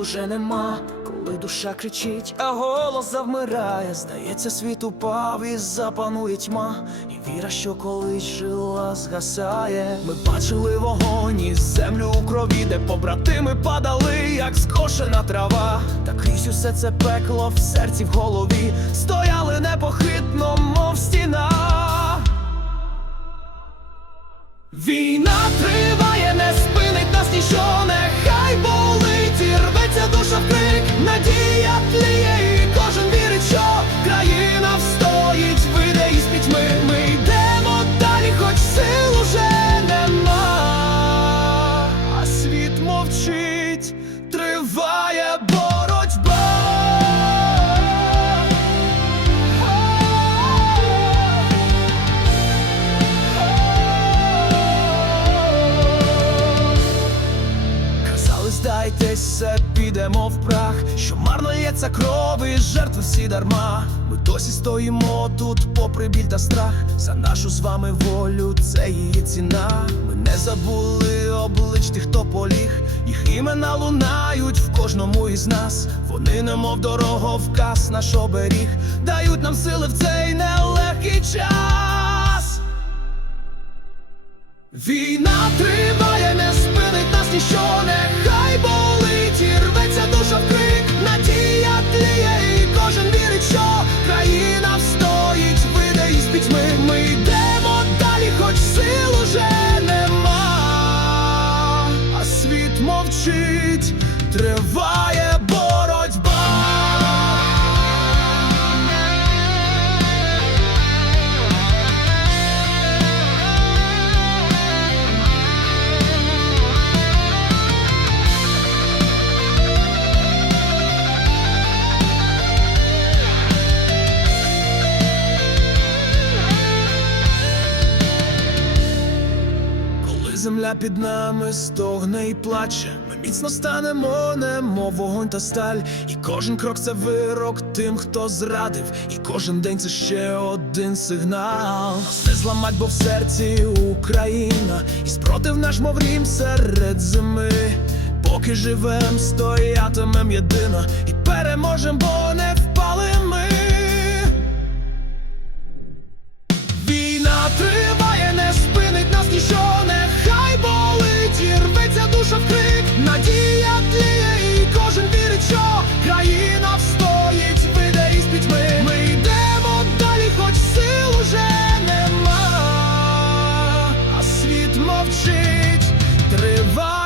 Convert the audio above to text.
вже нема, коли душа кричить, а голос завмирає. Здається, світ упав і запанує тьма, і віра, що колись жила, згасає. Ми бачили вогонь і землю у крові, де побратими падали, як скошена трава. Та крізь усе це пекло в серці, в голові стояли непохитно, мов стіна. Війна триває, не спинить нас нехай підемо в прах, що марно лється кров і жертви всі дарма. Ми досі стоїмо тут, попри біль та страх. За нашу з вами волю, це її ціна. Ми не забули облич тих, хто поліг. Їх імена лунають в кожному із нас. Вони немов дороговказ, наш оберіг, дають нам сили в цей нелегкий час. Пітьми. Ми йдемо далі, хоч сил уже нема, а світ мовчить, триває земля під нами стогне і плаче, ми міцно станемо, немов вогонь та сталь. І кожен крок це вирок тим, хто зрадив, і кожен день це ще один сигнал. Не зламать, бо в серці Україна, і спротив наш, мов рім серед зими. Поки живем, стоятимем єдино і переможем, бо не впали мовчить, триває.